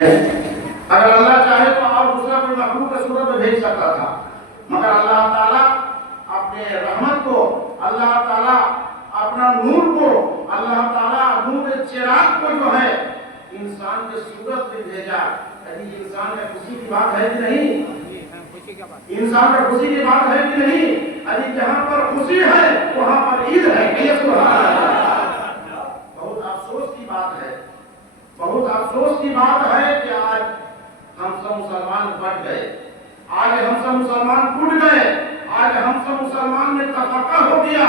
اگر اللہ چاہے تو اور دوسرا کوئی مخلوق کی صورت میں بھیج سکتا تھا، مگر اللہ تعالیٰ اپنے رحمت کو، اللہ تعالیٰ اپنا نور کو، اللہ تعالیٰ نور چراغ کو جو ہے انسان کے صورت میں بھیجا۔ یعنی انسان کا خوشی کی بات ہے کہ نہیں؟ انسان کا خوشی کی بات ہے کہ نہیں؟ یعنی جہاں پر خوشی ہے وہاں پر عید ہے۔ کہیے سبحان اللہ۔ بہت افسوس کی بات ہے، بہت افسوس کی بات ہے کہ آج ہم سب مسلمان بٹ گئے، آج ہم سب مسلمان ٹوٹ گئے، آج ہم سب مسلمان میں تفرقہ ہو گیا،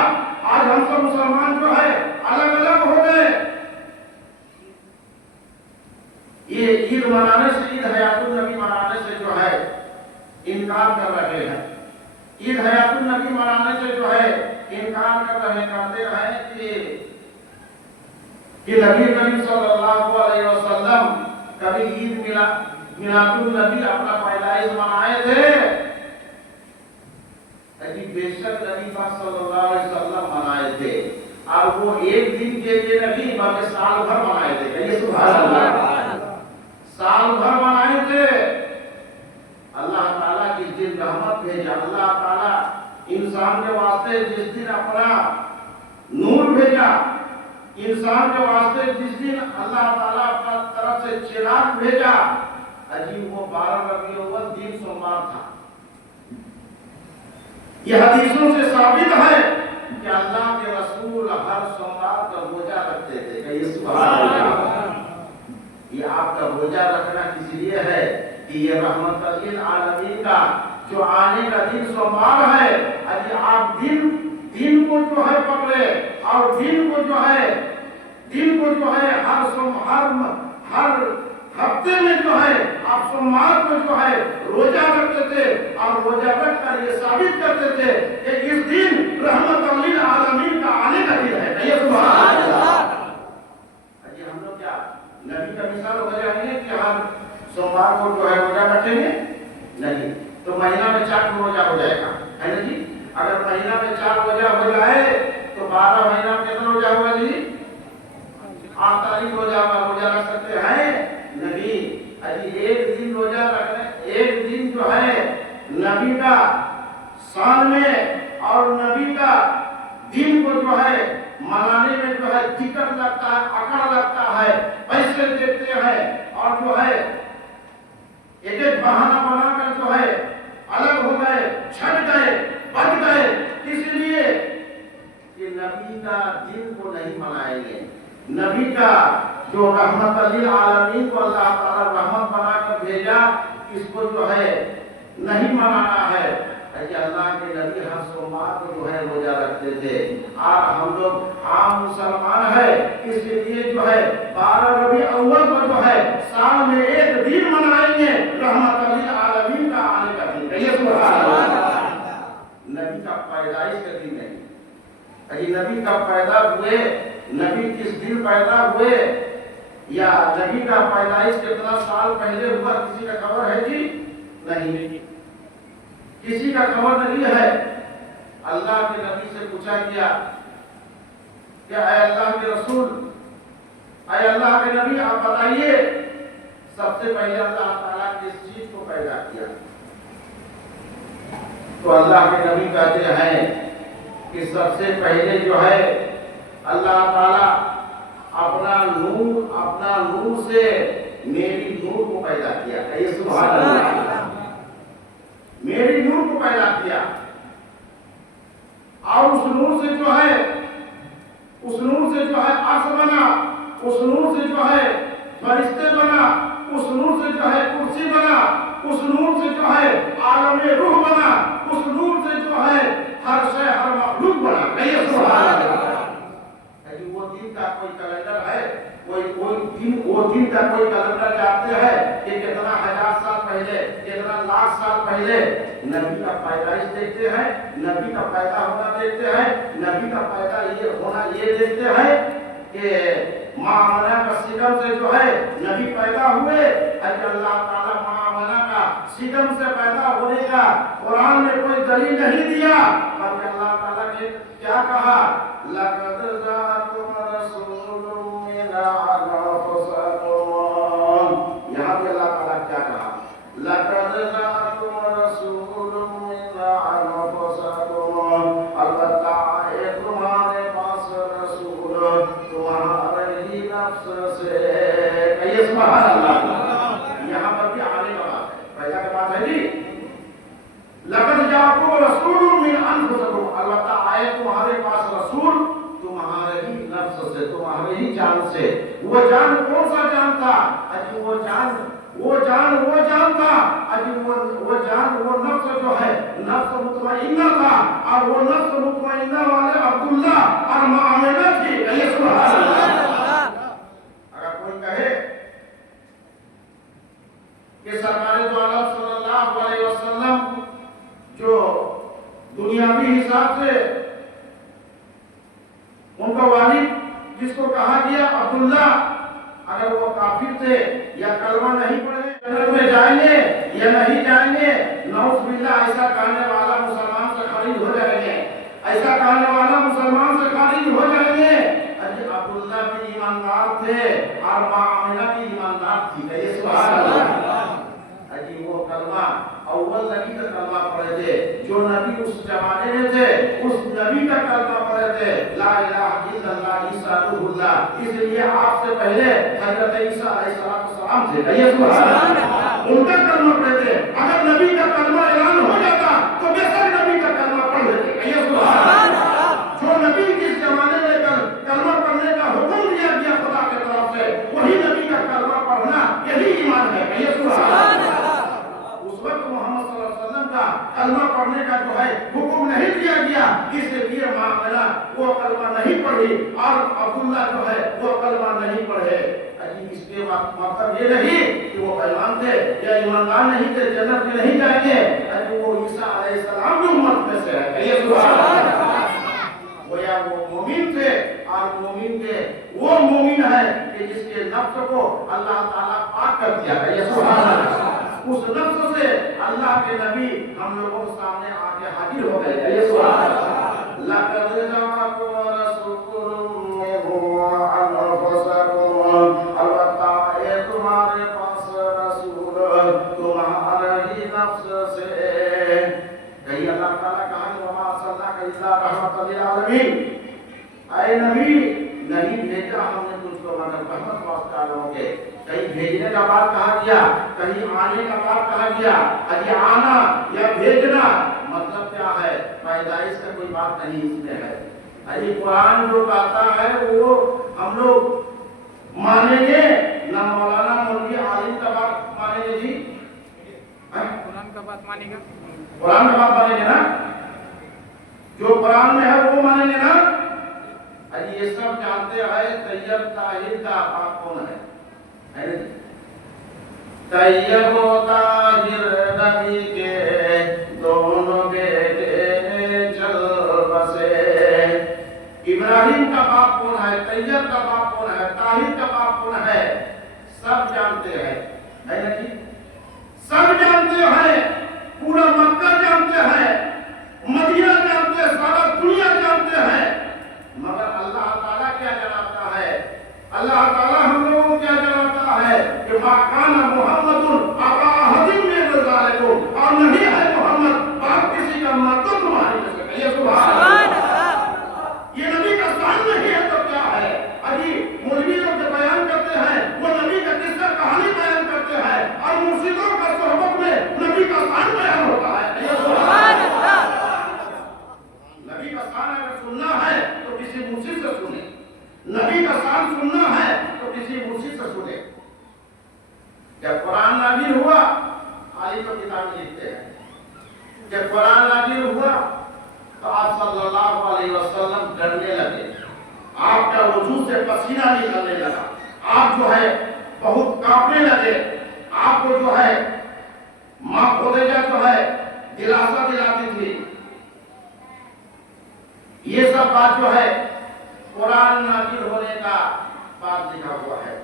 آج ہم سب مسلمان جو ہے الگ الگ ہو گئے۔ یہ عید منانے سے، عید حیات النبی منانے سے جو ہے انکار کر رہے ہیں، عید حیات النبی منانے سے جو ہے انکار کر رہے، کرتے رہے کہ نبی کریم صلی اللہ علیہ وسلم کبھی عید میلاد النبی اپنا پیدائش منائے تھے۔ بے شک نبی پاک صلی اللہ علیہ وسلم منائے تھے، اور وہ ایک دن کے لیے نہیں بلکہ سال بھر منائے تھے۔ کہیے سبحان اللہ۔ سال بھر منائے تھے۔ اللہ تعالیٰ کی دن رحمت بھیجا، اللہ تعالیٰ انسان کے واسطے جس دن اپنا نور بھیجا، انسان کے واسطے جس دن اللہ تعالیٰ اپنا طرف سے چراغ بھیجا، عجیب وہ 12 ربیع الاول دن سوموار تھا۔ یہ حدیثوں سے ثابت ہے کہ اللہ کے رسول ہر سوموار کا روزہ رکھتے تھے۔ کہیے سبحان اللہ۔ یہ آپ کا روزہ رکھنا کس لیے ہے کہ یہ رحمت للعالمین کا جو آنے کا دن سوموار ہے، آپ دن کو جو ہے پکڑے، اور دن کو جو ہے ہر ہفتے میں جو ہے آپ سوموار کو جو ہے روزہ رکھتے تھے، اور روزہ رکھ کر یہ ثابت کرتے تھے کہ اس دن رحمت للعالمین کا آنے کا دن ہے۔ کہیے سبحان اللہ۔ ہم لوگ کیا نبی کا مثال ہو جائیں گے کہ ہم سوموار کو جو ہے روزہ رکھیں گے؟ نہیں، تو مہینہ میں 4 روزہ ہو جائے گا، ہے نا جی؟ اگر مہینہ میں 4 روزہ ہو جائے تو 12 مہینہ میں کتنا روزہ ہوا جی؟ 48 روزہ رکھ سکتے ہیں؟ نہیں۔ ایک دن روزہ رکھنے، ایک دن جو ہے نبی کا سال میں اور نبی کا دن کو جو ہے منانے میں جو ہے ٹکٹ لگتا ہے، اکڑ لگتا ہے، پیسے دیتے ہیں، اور جو ہے ایک بہانہ بنا کر جو ہے الگ ہو گئے، چھٹ گئے، بچ گئے، اس لیے کہ نبی کا دن کو نہیں منائیں گے۔ نبی کا جو رحمت للعالمین کو اللہ تعالیٰ رحمت بنا کر بھیجا، اس کو جو ہے نہیں منانا ہے۔ اللہ کے نبی ہر سوموار کو جو ہے روزہ رکھتے تھے، اور ہم لوگ عام مسلمان ہیں، اس لیے جو ہے 12 ربیع الاول کو جو ہے سال میں ایک دن منائیں گے، رحمت للعالمین کا آنے کا دن۔ کہیے سبحان اللہ۔ نبی کا پیدائش کا دن نہیں۔ نبی کا پیدا ہوئے، نبی کس دن پیدا ہوئے، یا نبی کا پیدائش کتنا سال پہلے ہوا، کسی کا خبر ہے جی؟ نہیں، کسی کا خبر نہیں ہے۔ اللہ کے نبی سے پوچھا گیا کہ اے اللہ کے رسول، اے اللہ کے نبی، آپ بتائیے سب سے پہلے اللہ تعالیٰ کس چیز کو پیدا کیا؟ تو اللہ کے نبی کہتے ہیں کہ سب سے پہلے جو ہے اللہ تعالیٰ اپنا نور سے میری نور کو پیدا کیا۔ کہیے سبحان اللہ۔ میری نور کو پیدا کیا، اور اس نور سے جو ہے عرش بنا، اس نور سے جو ہے فرشتے بنا، اس نور سے جو ہے کرسی بنا، اس نور سے جو ہے عالم روح بنا، اس نور سے جو ہے ہر شے، ہر مخلوق بنا۔ کہیے سبحان اللہ۔ وہ دن کا کوئی کیلنڈر ہے، وہ دن کا کوئی کیلنڈر جانتے ہیں کہ کتنا 1000 سال پہلے، کتنا لاکھ سال پہلے نبی کا پیدائش دیکھتے ہیں، نبی کا پیدا ہونا دیکھتے ہیں، نبی کا پیدا یہ ہونا یہ دیکھتے ہیں کہ ماں آمنہ کا سیغم سے جو ہے نبی پیدا ہوئے۔ اللہ تعالیٰ ماں آمنہ کا سیغم سے پیدا ہونے کا قرآن میں کوئی دلیل نہیں دیا، بلکہ اللہ تعالیٰ نے کیا کہا؟ لَقَدْ جَاءَكُمْ رَسُولٌ مِّنْ أَنفُسِكُمْ۔ یہاں سبحان اللہ. یہاں پر بھی آنے کا بات ہے. پہلا کا بات ہے جی لقد جاءکم رسول من انفسکم. البتہ آئے تمہارے پاس رسول تمہارے ہی نفس سے, تمہارے ہی جان سے. وہ جان کون سا جان تھا؟ اجی وہ جان تھا. اجی وہ جان وہ نفس جو ہے نفس مطمئنہ تھا, اور وہ نفس مطمئنہ والے عبداللہ اور آمنہ تھی. کہیے سبحان اللہ. اگر کوئی کہے کہ سرکار دو عالم صلی اللہ علیہ وسلم جو دنیاوی حساب سے ان کا والد جس کو کہا گیا عبداللہ, اگر وہ کافر تھے یا کلمہ نہیں پڑھے جنت میں جائیں گے یا نہیں جائیں گے, نعوذ باللہ ایسا کہنے والا مسلمان سے خارج ہو جائیں گے, ایسا کہنے والا مسلمان سے خارج ہو جائیں گے. اجی عبداللہ بھی ایماندار تھے اور ماں آمنہ بھی ایماندار تھی. کہیے سبحان اللہ. اجی وہ کلمہ اول نبی کا کلمہ پڑھے تھے, جو نبی اس زمانے میں تھے اس نبی کا کلمہ پڑھے تھے, لا الہ الا اللہ عیسیٰ روح اللہ. اس لیے آپ سے پہلے حضرت عیسیٰ علیہ السلام تھے. کہیے سبحان اللہ. ان کا کلمہ پڑھے تھے. اگر نبی کا کلمہ اعلان ہو جاتا تو بے شک نبی کا کلمہ پڑھ لیتے. کہیے سبحان اللہ. جو نبی جس زمانے میں کلمہ پڑھنے کا حکم دیا گیا خدا کی طرف سے, وہی نبی کا کلمہ پڑھنا یہی ایمان ہے. کہیے سبحان اللہ. اس وقت محمد صلی اللہ علیہ وسلم کا کلمہ پڑھنے کا جو ہے حکم نہیں دیا گیا, اس لیے معاملہ وہ کلمہ نہیں پڑھی اور عبداللہ جو ہے وہ کلمہ نہیں پڑھے. اس کے مطلب یہ نہیں کہ وہ بیمان تھے یا ایماندار نہیں تھے, جنت میں نہیں جائیں گے. وہ عیسیٰ علیہ السلام کی امت میں سے ہے. کہیے سبحان اللہ. وہ یا وہ مومن تھے اور مومن کے وہ مومن ہے کہ جس کے نفس کو اللہ تعالیٰ پاک کر دیا. کہیے سبحان اللہ. اس نفس سے اللہ کے نبی ہم لوگوں کے سامنے آگے حاضر ہو گئے. کہیے سبحان اللہ. لقد جاءکم رسول من انفسکم. البتہ اے تمہارے پاس رسول تمہارے ہی نفس سے. کہیں اللہ تعالیٰ کہا کہ وما ارسلناک الا رحمۃ للعالمین. اے نبی نہیں بھیجا ہم نے تجھ کو مگر رحمت واسطہ لوگوں کے. کہیں بھیجنے کا بات کہا گیا, کہیں آنے کا بات کہا گیا. اجی آنا یا بھیجنا مطلب کیا ہے؟ پیدائش کا کوئی بات نہیں اس میں ہے. اجی قرآن جو کہتا ہے وہ ہم لوگ مانیں گے, نہ مولانا مولوی عالم کا بات مانیں گے. جی قرآن کا بات مانیں گے, قرآن کا بات مانیں گے نا, جو قرآن میں ہے وہ مانیں گے نا. اجی یہ سب جانتے ہیں طیب طاہر کا باپ کون ہے. طیب و طاہر نبی کے دونوں بیٹے چل بسے. ابراہیم کا باپ کون ہے, طیب کا باپ کون ہے, طاہر کا باپ کون ہے, سب جانتے ہیں. ہے نا جی, سب جانتے ہیں. پورا مکہ جانتے ہیں, مدینہ جانتے ہیں, سارا دنیا جانتے ہیں. مگر اللہ تعالیٰ کیا جانتا ہے؟ اللہ تعالیٰ ہم لوگوں کو کیا جانتا ہے کہ ما کان محمد ابا احد من رجالکم, اور نہیں ہے محمد باپ کسی کا مرد تمہارے میں سے. یہ سبحان اللہ. یہ نبی کا شان نہیں ہے تو کیا ہے؟ ابھی مولوی لوگ جو بیان کرتے ہیں وہ نبی کا قصہ کہانی بیان کرتے ہیں اور مرشدوں کا صحبت میں نبی کا شان بیان ہوتا ہے. یہ سبحان اللہ. نبی کا شان اگر سننا ہے تو کسی مرشد سے سنیں, نبی کا شان سننا ہے تو کسی مرشد سے سنیں. جب قرآن نازل ہوا, عالم تو کتاب لکھتے ہیں, جب قرآن نازل ہوا تو آپ صلی اللہ علیہ وسلم ڈرنے لگے, آپ کا وجود سے پسینہ نکلنے لگا, آپ جو ہے بہت کانپنے لگے, آپ کو جو ہے ماں خدیجہ جو ہے دلاسا دلاتی تھی. یہ سب بات جو ہے قرآن نازل ہونے کا بات لکھا ہوا ہے.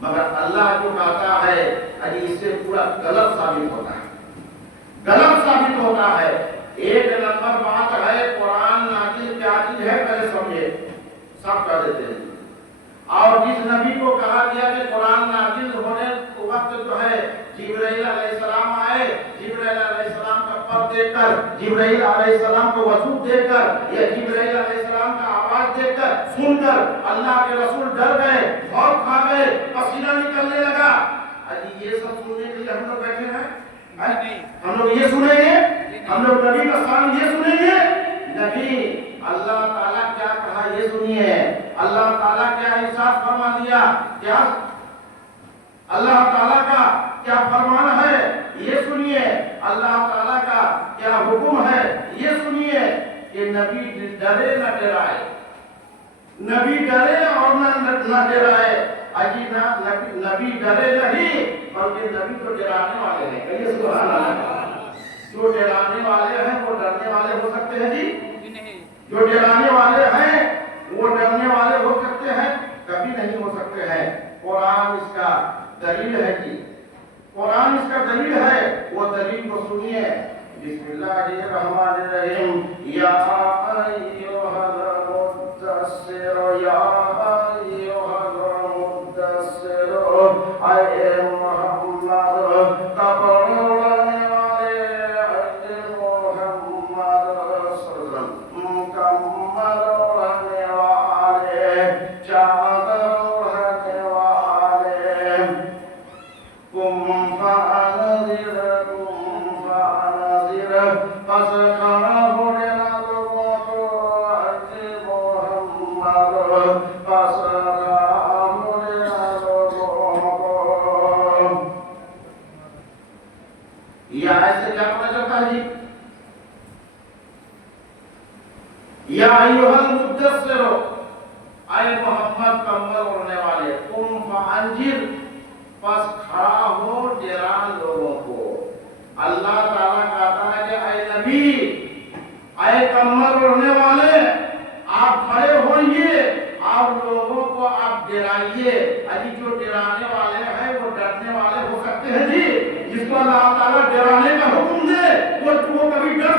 مگر اللہ جو کہتا ہے ابھی اس سے پورا غلط ثابت ہوتا ہے, غلط ثابت ہوتا ہے. ایک نمبر بات ہے قرآن نازل کیا چیز ہے پہلے سمجھے, سب کہہ دیتے ہیں. اور جس نبی کو کہا گیا کہ قرآن نازل ہونے وقت جو ہے جبرائیل علیہ السلام آئے, جبرائیل علیہ السلام کا پر دیکھ کر, جبرائیل علیہ السلام کو وجود دیکھ کر یا جبرائیل علیہ السلام کا آواز آواز دیکھ کر سن کر اللہ کے رسول ڈر گئے، خوف کھا گئے، پسینہ نکلنے لگا۔ اجی یہ سب سننے کے لیے ہم لوگ بیٹھے ہیں؟ ہم لوگ یہ سنیں گے؟ ہم لوگ نبی کا شان یہ سنیں گے؟ نہیں، اللہ تعالیٰ کیا کہا یہ سنیے۔ اللہ تعالیٰ کیا ارشاد فرما دیا، کیا اللہ تعالیٰ کا کیا فرمان ہے یہ سنیے، اللہ تعالیٰ کا کیا حکم ہے یہ سنیے کہ نبی ڈرے نہ ڈرائے، نبی ڈرے اور نہ ڈرائے۔ اجی نبی ڈرے نہیں بلکہ نبی تو ڈرانے والے ہیں، کہیے سبحان اللہ۔ جو ڈرانے والے ہیں وہ ڈرنے والے ہو سکتے ہیں جی؟ جو ڈرانے والے ہیں وہ ڈرنے والے ہو سکتے ہیں؟ کبھی نہیں ہو سکتے ہیں۔ قرآن اس کا دلیل ہے جی، قرآن اس کا دلیل ہے، وہ دلیل کو سنیے۔ بسم اللہ الرحمن الرحیم، یا ایھا المدثر یا ایھا المدثر، اے محمد کپڑے اڑانے والے، اے محمد کمبل اڑانے والے، چادر اڑانے والے، قم فانذر پس کھڑا ہونے لوگوں کو، اے محمد پس کھڑا ہونے لوگوں کو۔ یہ آیت سے کیا پتہ چلتا ہے جی؟ یا ایھا المدثر، اے محمد کمبل اوڑھنے والے، قم فانذر پس کھڑا ہو ڈرا لوگوں کو۔ اللہ تعالیٰ کہتا ہے کہ اے نبی، اے کمبل اوڑھنے والے، آپ کھڑے ہوئیے، آپ لوگوں کو آپ ڈرائیے۔ ابھی جو ڈرانے والے ہیں وہ ڈرنے والے ہو سکتے ہیں جی؟ جس کو اللہ تعالیٰ ڈرانے کا حکم دے وہ کبھی ڈر